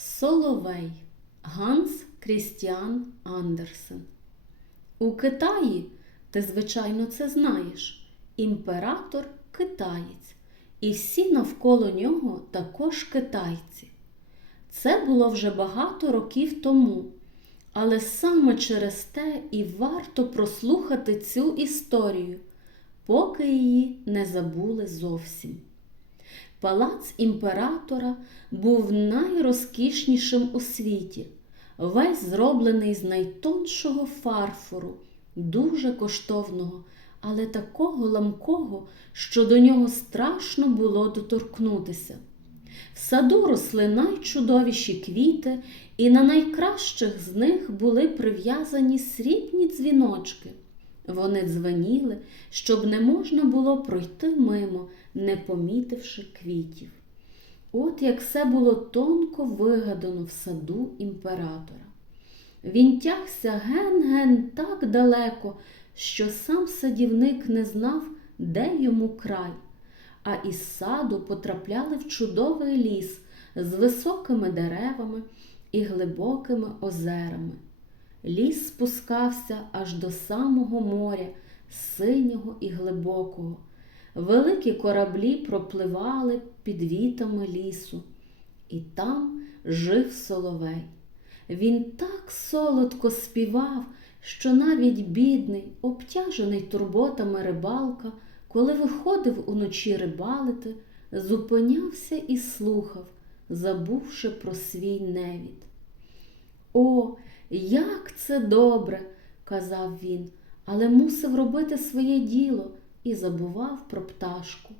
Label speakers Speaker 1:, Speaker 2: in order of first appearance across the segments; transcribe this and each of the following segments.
Speaker 1: Соловей Ганс Крістіан Андерсен. У Китаї, ти, звичайно, це знаєш, імператор китаєць, і всі навколо нього також китайці. Це було вже багато років тому, але саме через те і варто прослухати цю історію, поки її не забули зовсім. Палац імператора був найрозкішнішим у світі, весь зроблений з найтоншого фарфору, дуже коштовного, але такого ламкого, що до нього страшно було доторкнутися. В саду росли найчудовіші квіти, і на найкращих з них були прив'язані срібні дзвіночки. Вони дзвеніли, щоб не можна було пройти мимо, не помітивши квітів. От як все було тонко вигадано в саду імператора. Він тягся ген-ген так далеко, що сам садівник не знав, де йому край, а із саду потрапляли в чудовий ліс з високими деревами і глибокими озерами. Ліс спускався аж до самого моря, синього і глибокого. Великі кораблі пропливали під вітами лісу, і там жив соловей. Він так солодко співав, що навіть бідний, обтяжений турботами рибалка, коли виходив уночі рибалити, зупинявся і слухав, забувши про свій невід. О, як це добре, казав він, але мусив робити своє діло і забував про пташку.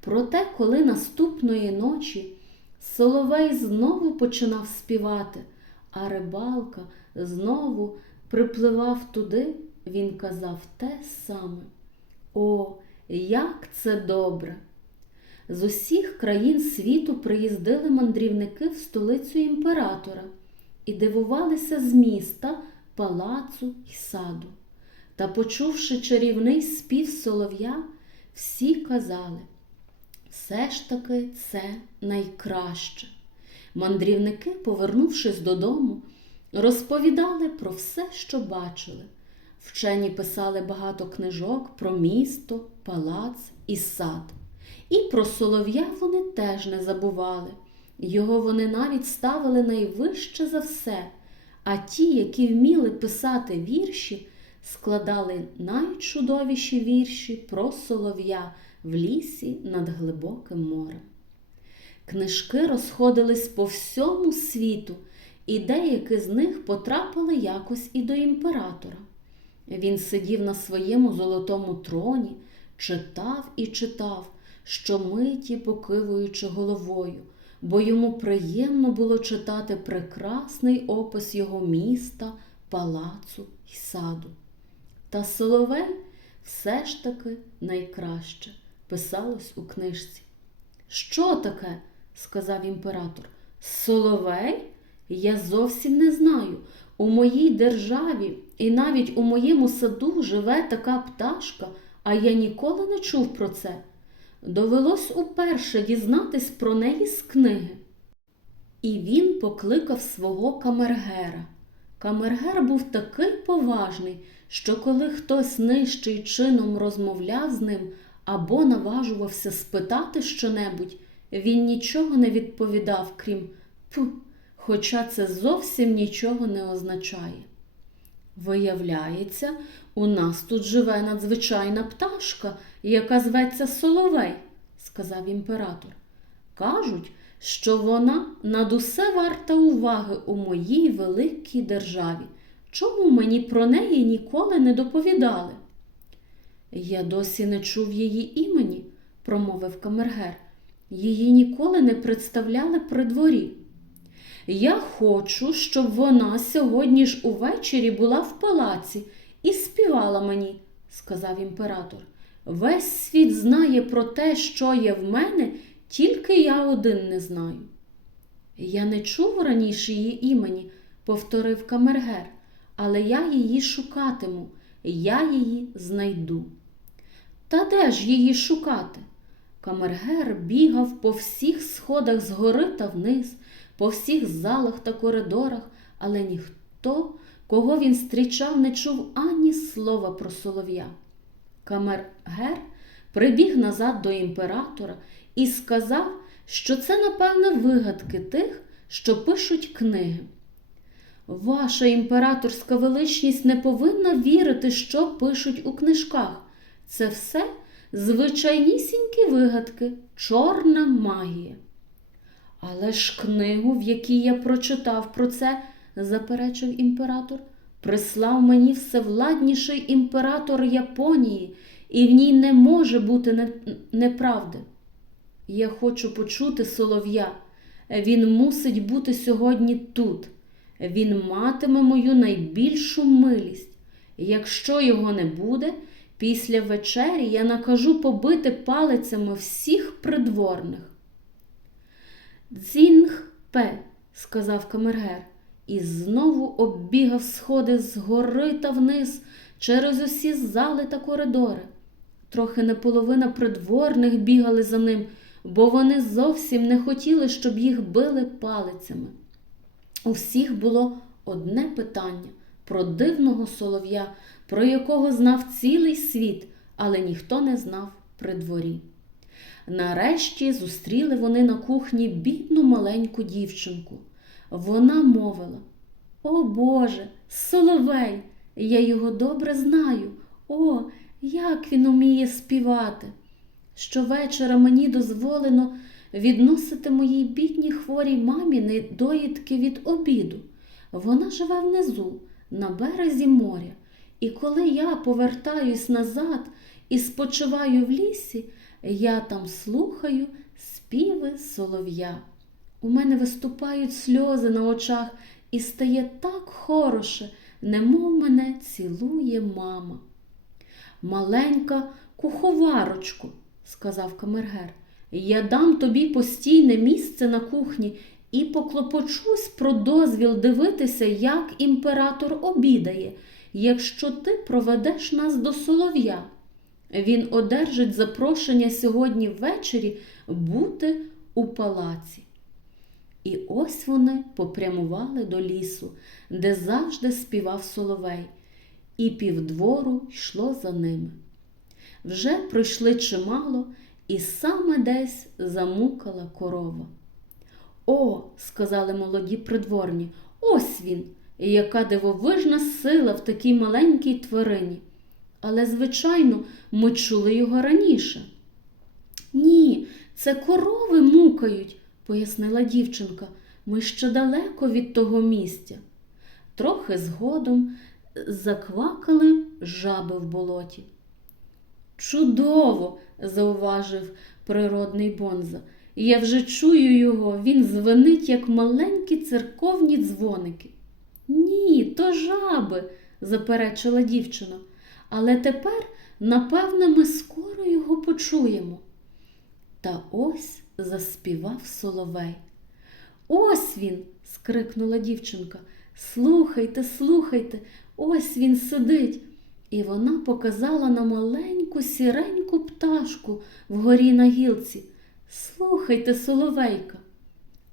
Speaker 1: Проте, коли наступної ночі Соловей знову починав співати, а рибалка знову припливав туди, він казав те саме. О, як це добре! З усіх країн світу приїздили мандрівники в столицю імператора і дивувалися з міста, палацу й саду. Та, почувши чарівний спів солов'я, всі казали, все ж таки це найкраще. Мандрівники, повернувшись додому, розповідали про все, що бачили. Вчені писали багато книжок про місто, палац і сад. І про солов'я вони теж не забували. Його вони навіть ставили найвище за все, а ті, які вміли писати вірші, складали найчудовіші вірші про солов'я в лісі над глибоким морем. Книжки розходились по всьому світу, і деякі з них потрапили якось і до імператора. Він сидів на своєму золотому троні, читав і читав, щомиті покивуючи головою, бо йому приємно було читати прекрасний опис його міста, палацу й саду. Та Соловей все ж таки найкраще писалось у книжці. Що таке? сказав імператор. Соловей? Я зовсім не знаю. У моїй державі і навіть у моєму саду живе така пташка, а я ніколи не чув про це. Довелось уперше дізнатись про неї з книги. І він покликав свого камергера. Камергер був такий поважний, що коли хтось нижчий чином розмовляв з ним або наважувався спитати щонебудь, він нічого не відповідав, крім пу, хоча це зовсім нічого не означає. Виявляється, у нас тут живе надзвичайна пташка, яка зветься Соловей, сказав імператор. Кажуть, що вона над усе варта уваги у моїй великій державі. Чому мені про неї ніколи не доповідали? Я досі не чув її імені, промовив камергер. Її ніколи не представляли при дворі. Я хочу, щоб вона сьогодні ж увечері була в палаці і співала мені, сказав імператор. Весь світ знає про те, що є в мене, тільки я один не знаю. Я не чув раніше її імені, повторив камергер, але я її шукатиму, я її знайду. Та де ж її шукати? Камергер бігав по всіх сходах згори та вниз, по всіх залах та коридорах, але ніхто, кого він зустрічав, не чув ані слова про солов'я. Камергер прибіг назад до імператора і сказав, що це, напевне, вигадки тих, що пишуть книги. Ваша імператорська величність не повинна вірити, що пишуть у книжках. Це все звичайнісінькі вигадки, чорна магія. Але ж книгу, в якій я прочитав про це, заперечив імператор, прислав мені всевладніший імператор Японії, і в ній не може бути неправди. Я хочу почути солов'я. Він мусить бути сьогодні тут. Він матиме мою найбільшу милість. Якщо його не буде, після вечері я накажу побити палицями всіх придворних. Дзінг пе, сказав камергер, і знову оббігав сходи згори та вниз через усі зали та коридори. Трохи не половина придворних бігали за ним, бо вони зовсім не хотіли, щоб їх били палицями. У всіх було одне питання про дивного солов'я, про якого знав цілий світ, але ніхто не знав при дворі. Нарешті зустріли вони на кухні бідну маленьку дівчинку. Вона мовила: О Боже, соловей, я його добре знаю. О, як він уміє співати. Щовечора мені дозволено відносити моїй бідній хворій мамі недоїдки від обіду. Вона живе внизу, на березі моря, і коли я повертаюсь назад і спочиваю в лісі, я там слухаю співи солов'я. У мене виступають сльози на очах, і стає так хороше, немов мене цілує мама. Маленька куховарочку, сказав камергер, я дам тобі постійне місце на кухні і поклопочусь про дозвіл дивитися, як імператор обідає, якщо ти проведеш нас до солов'я. Він одержить запрошення сьогодні ввечері бути у палаці. І ось вони попрямували до лісу, де завжди співав соловей, і півдвору йшло за ними. Вже пройшли чимало, і саме десь замукала корова. О, сказали молоді придворні, ось він, яка дивовижна сила в такій маленькій тварині. Але, звичайно, ми чули його раніше. Ні, це корови мукають, пояснила дівчинка. Ми ще далеко від того місця. Трохи згодом заквакали жаби в болоті. Чудово, зауважив природний Бонза. Я вже чую його, він звенить, як маленькі церковні дзвоники. Ні, то жаби, заперечила дівчина. Але тепер, напевне, ми скоро його почуємо. Та ось заспівав соловей. Ось він. скрикнула дівчинка. Слухайте, слухайте, ось він сидить. І вона показала на маленьку сіреньку пташку вгорі на гілці. Слухайте, соловейка.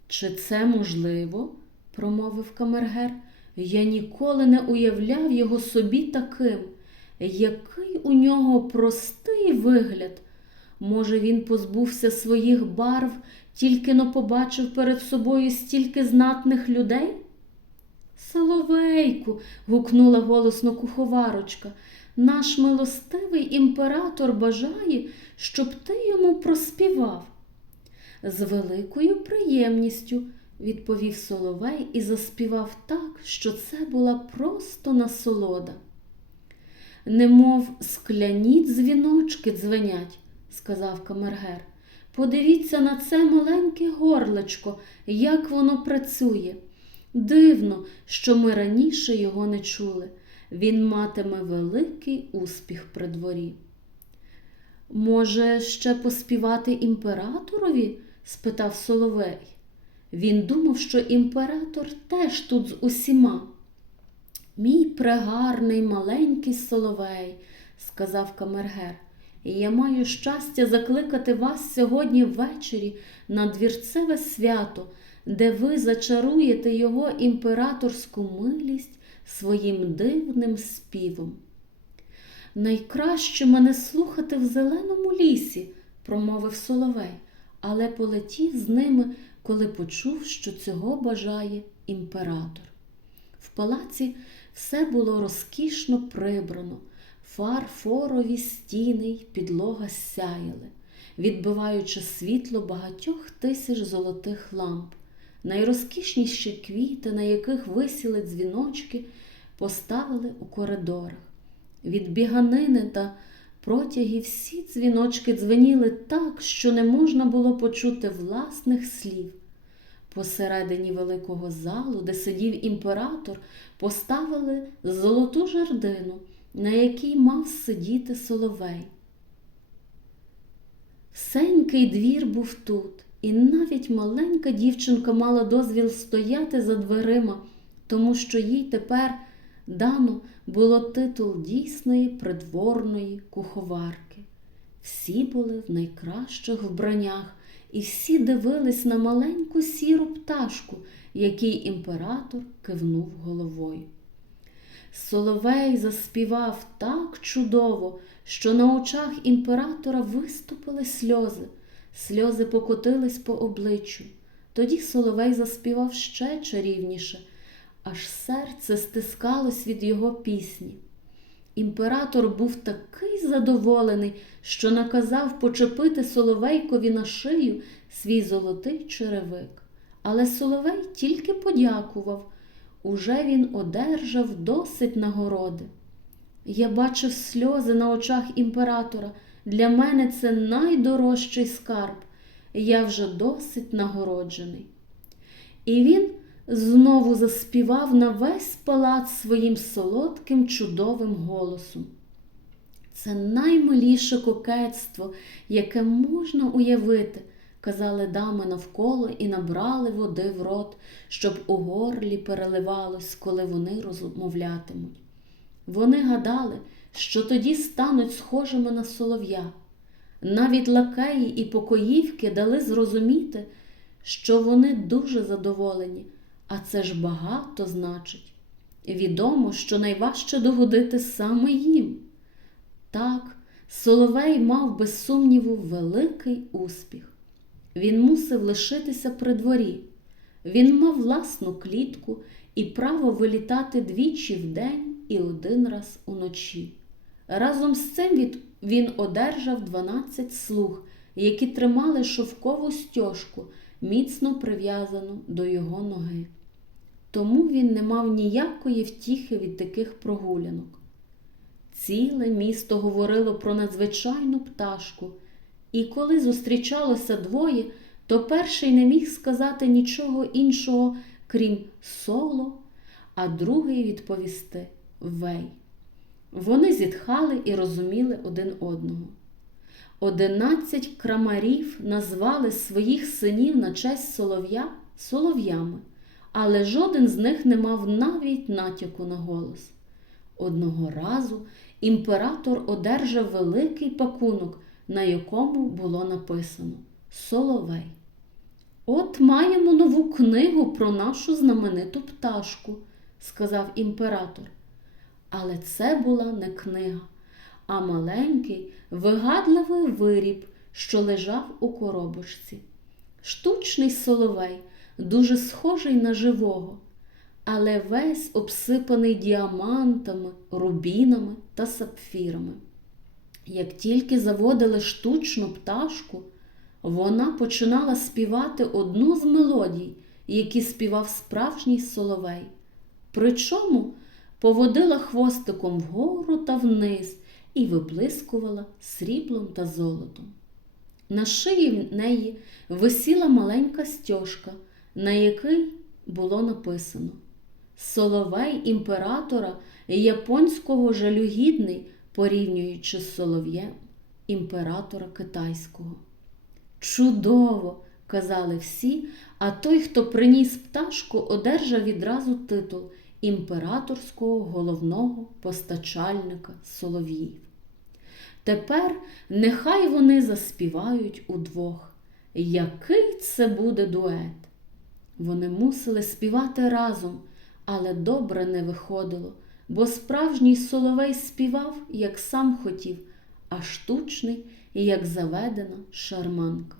Speaker 1: Чи це можливо? промовив камергер. Я ніколи не уявляв його собі таким. Який у нього простий вигляд. Може, він позбувся своїх барв, тільки но побачив перед собою стільки знатних людей? Соловейку, гукнула голосно куховарочка, наш милостивий імператор бажає, щоб ти йому проспівав. З великою приємністю, відповів Соловей і заспівав так, що це була просто насолода. Немов скляні дзвіночки дзвенять, сказав камергер. Подивіться на це маленьке горлечко, як воно працює. Дивно, що ми раніше його не чули. Він матиме великий успіх при дворі. Може, ще поспівати імператорові? спитав Соловей. Він думав, що імператор теж тут з усіма. Мій прегарний маленький соловей, сказав камергер, я маю щастя закликати вас сьогодні ввечері на двірцеве свято, де ви зачаруєте його імператорську милість своїм дивним співом. Найкраще мене слухати в зеленому лісі, промовив Соловей, але полетів з ними, коли почув, що цього бажає імператор. В палаці все було розкішно прибрано, фарфорові стіни й підлога сяяли, відбиваючи світло багатьох тисяч золотих ламп. Найрозкішніші квіти, на яких висіли дзвіночки, поставили у коридорах. Від біганини та протягів всі дзвіночки дзвеніли так, що не можна було почути власних слів. Посередині великого залу, де сидів імператор, поставили золоту жердину, на якій мав сидіти соловей. Всенький двір був тут, і навіть маленька дівчинка мала дозвіл стояти за дверима, тому що їй тепер дано було титул дійсної придворної куховарки. Всі були в найкращих вбраннях, і всі дивились на маленьку сіру пташку, який імператор кивнув головою. Соловей заспівав так чудово, що на очах імператора виступили сльози, сльози покотились по обличчю. Тоді Соловей заспівав ще чарівніше, аж серце стискалось від його пісні. Імператор був такий задоволений, що наказав почепити Соловейкові на шию свій золотий черевик. Але Соловей тільки подякував. Уже він одержав досить нагороди. Я бачив сльози на очах імператора. Для мене це найдорожчий скарб. Я вже досить нагороджений. І він знову заспівав на весь палац своїм солодким, чудовим голосом. Це наймиліше кокетство, яке можна уявити, казали дами навколо і набрали води в рот, щоб у горлі переливалось, коли вони розмовлятимуть. Вони гадали, що тоді стануть схожими на солов'я. Навіть лакеї і покоївки дали зрозуміти, що вони дуже задоволені, а це ж багато значить. Відомо, що найважче догодити саме їм. Так, Соловей мав, без сумніву, великий успіх. Він мусив лишитися при дворі. Він мав власну клітку і право вилітати двічі в день і один раз уночі. Разом з цим він одержав 12 слуг, які тримали шовкову стяжку, міцно прив'язану до його ноги. Тому він не мав ніякої втіхи від таких прогулянок. Ціле місто говорило про надзвичайну пташку, і коли зустрічалося двоє, то перший не міг сказати нічого іншого, крім соло, а другий відповісти вей. Вони зітхали і розуміли один одного. Одинадцять крамарів назвали своїх синів на честь солов'я солов'ями, але жоден з них не мав навіть натяку на голос. Одного разу імператор одержав великий пакунок, на якому було написано Соловей. От маємо нову книгу про нашу знамениту пташку, сказав імператор. Але це була не книга, а маленький, вигадливий виріб, що лежав у коробочці. Штучний соловей, дуже схожий на живого, але весь обсипаний діамантами, рубінами та сапфірами. Як тільки заводили штучну пташку, вона починала співати одну з мелодій, які співав справжній соловей. Причому поводила хвостиком вгору та вниз і виблискувала сріблом та золотом. На шиї в неї висіла маленька стяжка, на якій було написано Соловей імператора японського жалюгідний, порівнюючи з солов'єм імператора китайського. Чудово! казали всі, а той, хто приніс пташку, одержав відразу титул імператорського головного постачальника солов'їв. Тепер нехай вони заспівають удвох. Який це буде дует? Вони мусили співати разом, але добре не виходило, бо справжній соловей співав, як сам хотів, а штучний, як заведена шарманка.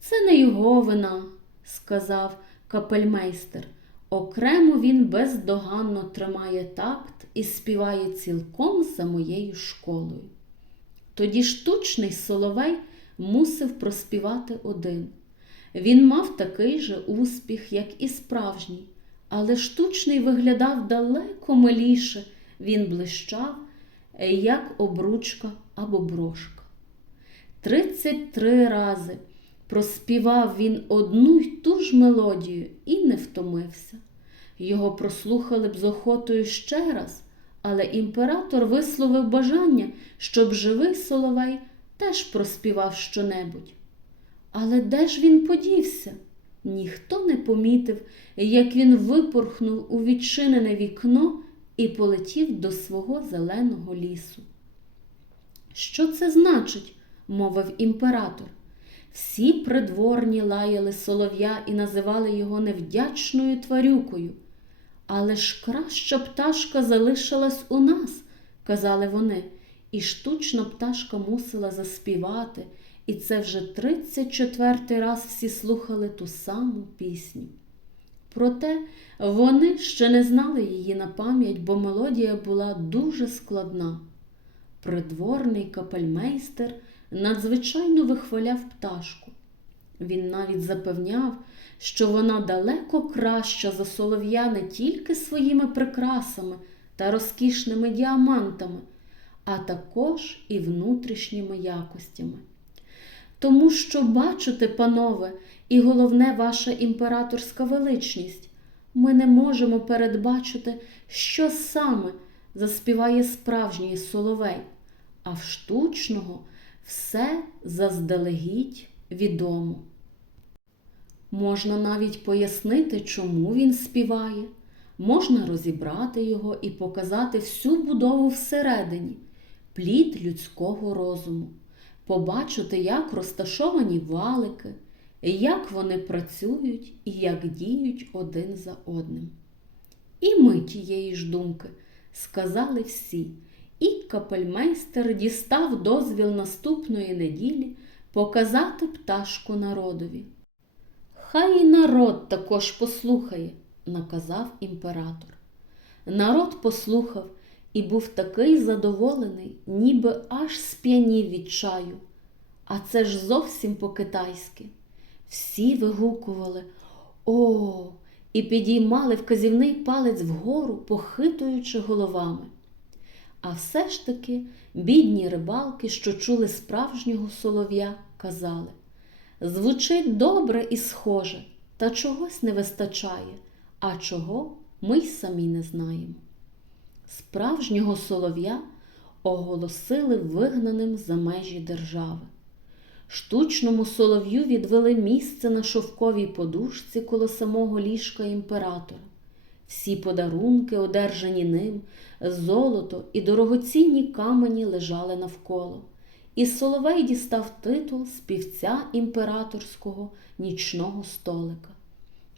Speaker 1: Це не його вина, сказав капельмейстер. Окремо він бездоганно тримає такт і співає цілком за моєю школою. Тоді штучний соловей мусив проспівати один. Він мав такий же успіх, як і справжній, але штучний виглядав далеко миліше, він блищав, як обручка або брошка. Тридцять три рази проспівав він одну й ту ж мелодію і не втомився. Його прослухали б з охотою ще раз, але імператор висловив бажання, щоб живий соловей теж проспівав щонебудь. Але де ж він подівся? Ніхто не помітив, як він випорхнув у відчинене вікно і полетів до свого зеленого лісу. Що це значить? мовив імператор. Всі придворні лаяли солов'я і називали його невдячною тварюкою. Але ж краща пташка залишилась у нас, казали вони, і штучна пташка мусила заспівати, і це вже 34 раз всі слухали ту саму пісню. Проте вони ще не знали її на пам'ять, бо мелодія була дуже складна. Придворний капельмейстер надзвичайно вихваляв пташку. Він навіть запевняв, що вона далеко краща за солов'я не тільки своїми прикрасами та розкішними діамантами, а також і внутрішніми якостями. Тому що, бачите, панове, і головне ваша імператорська величність, ми не можемо передбачити, що саме заспіває справжній соловей, а в штучного все заздалегідь відомо. Можна навіть пояснити, чому він співає, можна розібрати його і показати всю будову всередині, плід людського розуму, побачити, як розташовані валики, як вони працюють і як діють один за одним. І ми тієї ж думки, сказали всі, і капельмейстер дістав дозвіл наступної неділі показати пташку народові. Хай і народ також послухає, наказав імператор. Народ послухав і був такий задоволений, ніби аж сп'янів від чаю. А це ж зовсім по-китайськи. Всі вигукували О, і підіймали вказівний палець вгору, похитуючи головами. А все ж таки бідні рибалки, що чули справжнього солов'я, казали Звучить добре і схоже, та чогось не вистачає, а чого ми й самі не знаємо. Справжнього солов'я оголосили вигнаним за межі держави. Штучному солов'ю відвели місце на шовковій подушці коло самого ліжка імператора. Всі подарунки, одержані ним, золото і дорогоцінні камені лежали навколо. І Соловей дістав титул співця імператорського нічного столика.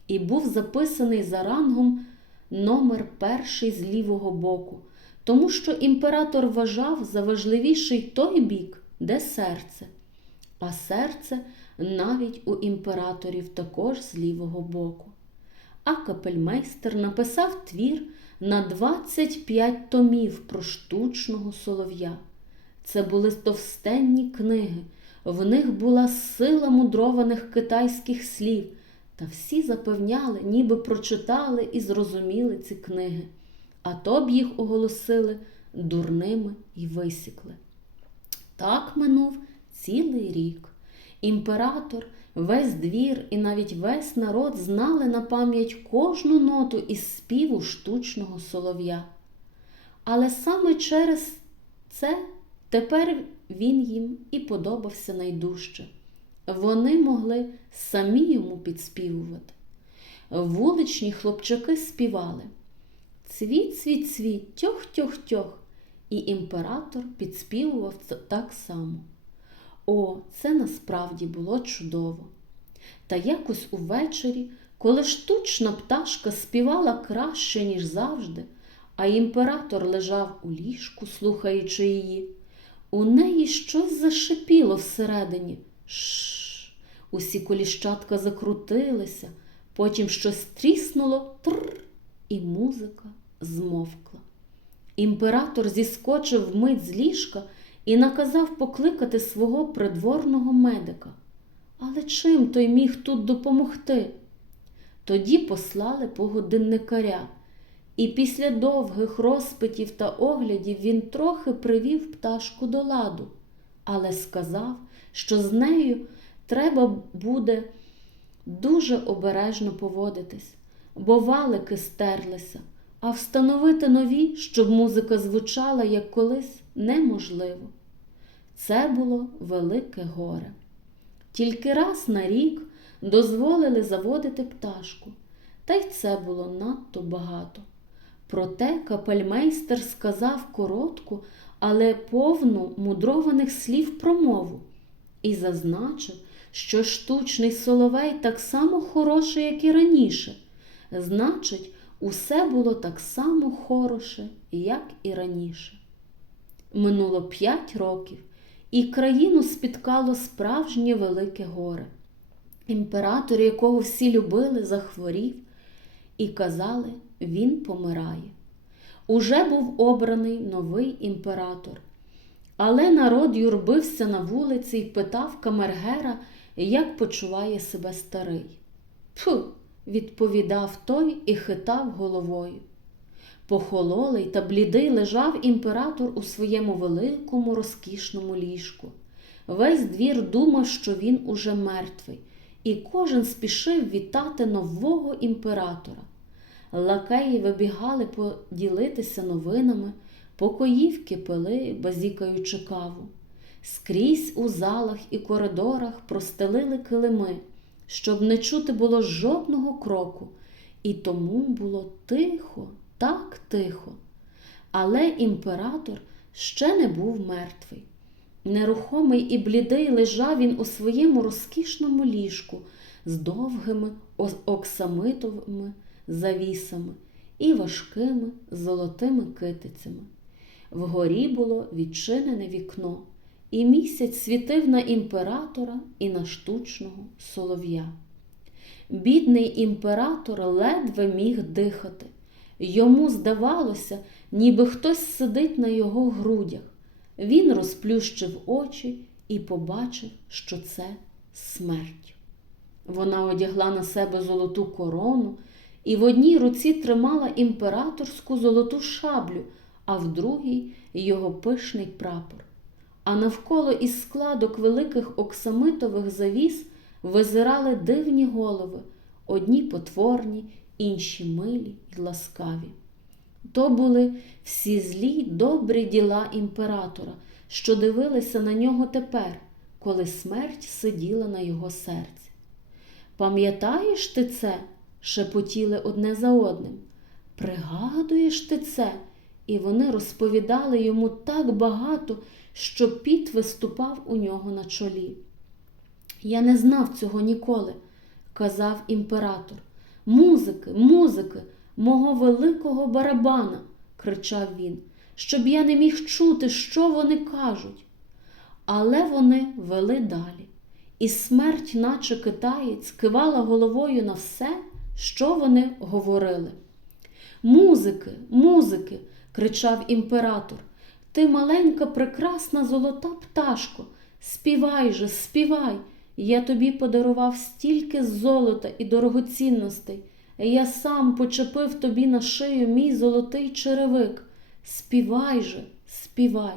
Speaker 1: І був записаний за рангом номер перший з лівого боку, тому що імператор вважав за важливіший той бік, де серце, а серце навіть у імператорів також з лівого боку. А капельмейстер написав твір на 25 томів про штучного солов'я. Це були товстенні книги, в них була сила мудрованих китайських слів, та всі запевняли, ніби прочитали і зрозуміли ці книги, а то б їх оголосили дурними і висікли. Так минув цілий рік. Імператор, весь двір і навіть весь народ знали на пам'ять кожну ноту із співу штучного солов'я. Але саме через це Тепер він їм і подобався найдужче. Вони могли самі йому підспівувати. Вуличні хлопчаки співали Цвіт, цвіт, цвіт, тьох, тьох, тьох. І імператор підспівував так само. О, це насправді було чудово. Та якось увечері, коли штучна пташка співала краще, ніж завжди, а імператор лежав у ліжку, слухаючи її, у неї щось зашипіло всередині. Шш. Усі коліщатка закрутилися, потім щось тріснуло тр, і музика змовкла. Імператор зіскочив вмить з ліжка і наказав покликати свого придворного медика. Але чим той міг тут допомогти? Тоді послали погодинникаря, і після довгих розпитів та оглядів він трохи привів пташку до ладу, але сказав, що з нею треба буде дуже обережно поводитись, бо валики стерлися, а встановити нові, щоб музика звучала, як колись, неможливо. Це було велике горе. Тільки раз на рік дозволили заводити пташку, та й це було надто багато. Проте капельмейстер сказав коротку, але повну мудрованих слів промову і зазначив, що штучний соловей так само хороший, як і раніше. Значить, усе було так само хороше, як і раніше. Минуло п'ять років, і країну спіткало справжнє велике горе. Імператор, якого всі любили, захворів і казали, він помирає. Уже був обраний новий імператор. Але народ юрбився на вулиці і питав камергера, як почуває себе старий. Фу, відповідав той і хитав головою. Похололий та блідий лежав імператор у своєму великому розкішному ліжку. Весь двір думав, що він уже мертвий, і кожен спішив вітати нового імператора. Лакеї вибігали поділитися новинами, покоївки пили, базікаючи каву. Скрізь у залах і коридорах простелили килими, щоб не чути було жодного кроку, і тому було тихо, так тихо. Але імператор ще не був мертвий. Нерухомий і блідий лежав він у своєму розкішному ліжку з довгими оксамитовими завісами і важкими золотими китицями. Вгорі було відчинене вікно, і місяць світив на імператора і на штучного солов'я. Бідний імператор ледве міг дихати. Йому здавалося, ніби хтось сидить на його грудях. Він розплющив очі і побачив, що це смерть. Вона одягла на себе золоту корону і в одній руці тримала імператорську золоту шаблю, а в другій його пишний прапор. А навколо із складок великих оксамитових завіс визирали дивні голови, одні потворні, інші милі й ласкаві. То були всі злі добрі діла імператора, що дивилися на нього тепер, коли смерть сиділа на його серці. Пам'ятаєш ти це? шепотіли одне за одним. Пригадуєш ти це? І вони розповідали йому так багато, що піт виступав у нього на чолі. Я не знав цього ніколи, казав імператор. Музики, музики, мого великого барабана, кричав він, щоб я не міг чути, що вони кажуть. Але вони вели далі, і смерть, наче китаєць, кивала головою на все, що вони говорили. Музики, музики, кричав імператор, ти маленька, прекрасна золота пташко, співай же, співай. Я тобі подарував стільки золота і дорогоцінностей. Я сам почепив тобі на шию мій золотий черевик. Співай же, співай.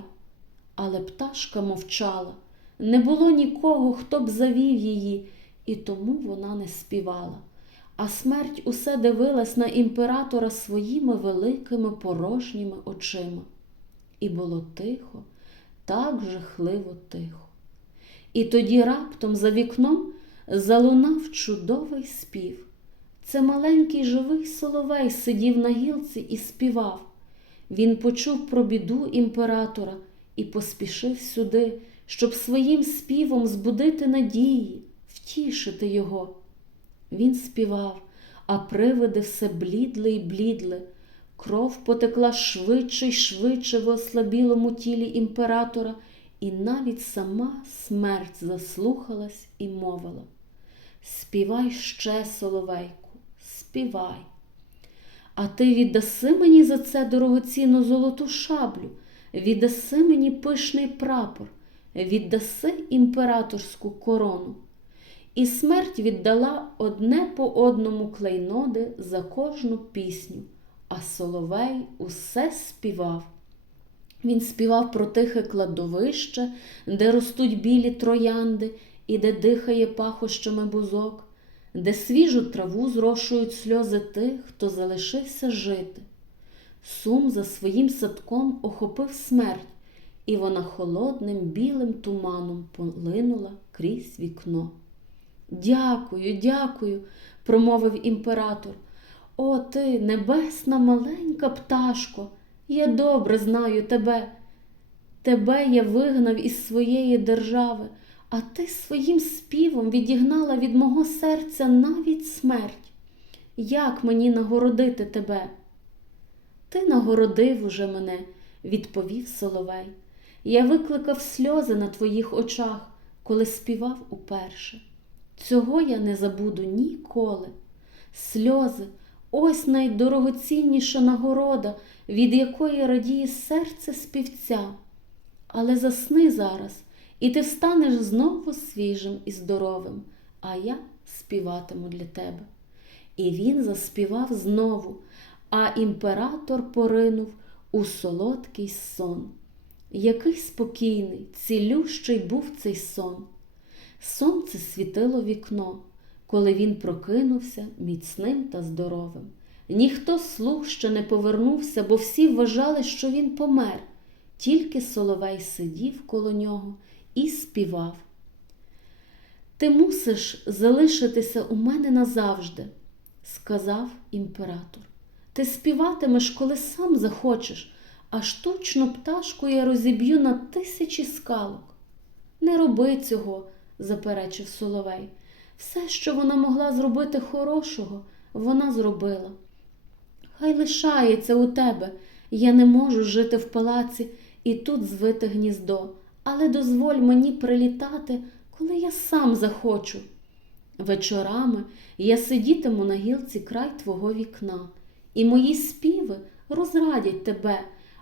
Speaker 1: Але пташка мовчала. Не було нікого, хто б завів її, і тому вона не співала. А смерть усе дивилась на імператора своїми великими порожніми очима. І було тихо, так жахливо тихо. І тоді раптом за вікном залунав чудовий спів. Це маленький живий соловей сидів на гілці і співав. Він почув про біду імператора і поспішив сюди, щоб своїм співом збудити надії, втішити його. Він співав, а привиди все блідли й блідли. Кров потекла швидше й швидше в ослабілому тілі імператора, і навіть сама смерть заслухалась і мовила Співай ще, соловейку, співай. А ти віддаси мені за це дорогоцінну золоту шаблю, віддаси мені пишний прапор, віддаси імператорську корону. І смерть віддала одне по одному клейноди за кожну пісню, а Соловей усе співав. Він співав про тихе кладовище, де ростуть білі троянди і де дихає пахощами бузок, де свіжу траву зрошують сльози тих, хто залишився жити. Сум за своїм садком охопив смерть, і вона холодним білим туманом полинула крізь вікно. Дякую, дякую, промовив імператор. О, ти, небесна маленька пташко, я добре знаю тебе. Тебе я вигнав із своєї держави, а ти своїм співом відігнала від мого серця навіть смерть. Як мені нагородити тебе? Ти нагородив уже мене, відповів Соловей. Я викликав сльози на твоїх очах, коли співав уперше. Цього я не забуду ніколи. Сльози ось найдорогоцінніша нагорода, від якої радіє серце співця. Але засни зараз, і ти встанеш знову свіжим і здоровим, а я співатиму для тебе. І він заспівав знову, а імператор поринув у солодкий сон. Який спокійний, цілющий був цей сон. Сонце світило вікно, коли він прокинувся міцним та здоровим. Ніхто з слуг ще не повернувся, бо всі вважали, що він помер. Тільки Соловей сидів коло нього і співав. Ти мусиш залишитися у мене назавжди, сказав імператор. Ти співатимеш, коли сам захочеш, а штучну пташку я розіб'ю на тисячі скалок. Не роби цього, заперечив Соловей. Все, що вона могла зробити хорошого, вона зробила. Хай лишається у тебе, я не можу жити в палаці і тут звити гніздо, але дозволь мені прилітати, коли я сам захочу. Вечорами я сидітиму на гілці край твого вікна, і мої співи розрадять тебе,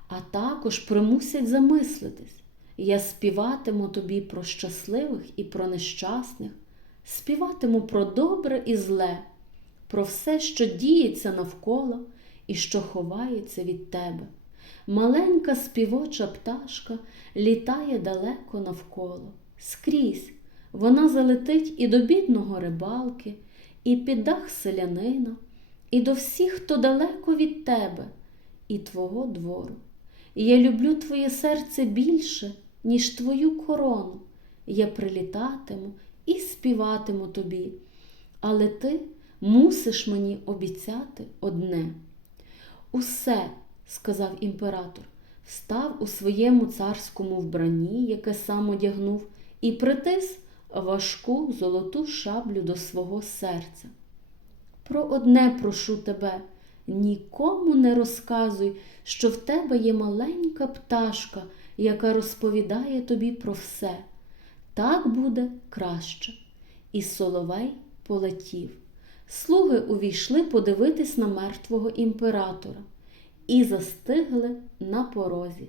Speaker 1: а також примусять замислитись. Я співатиму тобі про щасливих і про нещасних, співатиму про добре і зле, про все, що діється навколо і що ховається від тебе. Маленька співоча пташка літає далеко навколо, скрізь. Вона залетить і до бідного рибалки, і під дах селянина, і до всіх, хто далеко від тебе, і твого двору. І я люблю твоє серце більше, ніж твою корону. Я прилітатиму і співатиму тобі, але ти мусиш мені обіцяти одне. Усе, сказав імператор, встав у своєму царському вбранні, яке сам одягнув, і притис важку золоту шаблю до свого серця. Про одне прошу тебе, нікому не розказуй, що в тебе є маленька пташка, яка розповідає тобі про все. Так буде краще. І Соловей полетів. Слуги увійшли подивитись на мертвого імператора і застигли на порозі.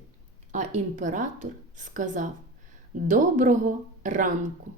Speaker 1: А імператор сказав Доброго ранку!